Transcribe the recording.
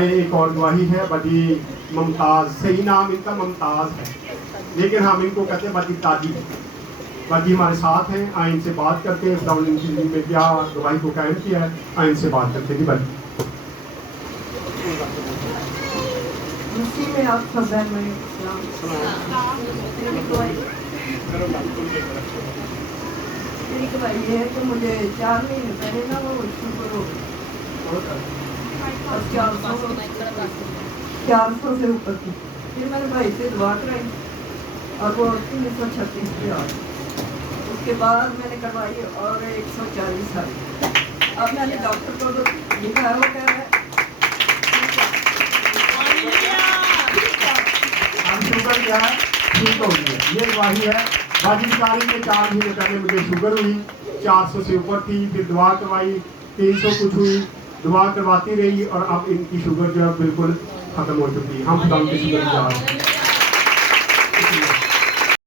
एक और गवाही है बदी ममताज, सही नाम इनका ममताज है, लेकिन हम इनको कहते हैं बदी ताजी। बाकी हमारे साथ हैं, आए इनसे बात करते हैं खुदा उनकी ज़िंदगी में क्या गवाही को कायम किया है, आए इनसे बात करते हैं। बदी में आप सब मेरी गवाही है कि मुझे 4 महीने पहले ना वो शुगर हो 400 से ऊपर थी। फिर मैंने भाई से दुआ कराई और वो 336 की आ। उसके बाद मैंने करवाई और 140 आई। अब मैंने डॉक्टर को लिखा है, वो कह रहा है शुगर क्या है, ठीक हो गई है। ये गवाही है। बाकी तारीख के 4 महीने पहले मुझे शुगर हुई, 400 से ऊपर थी, फिर दुआ करवाई 300 कुछ हुई, दुआ करवाती रही और अब इनकी शुगर जो है बिल्कुल ख़त्म हो चुकी है। हम खुदा की शुगर गुजार हैं।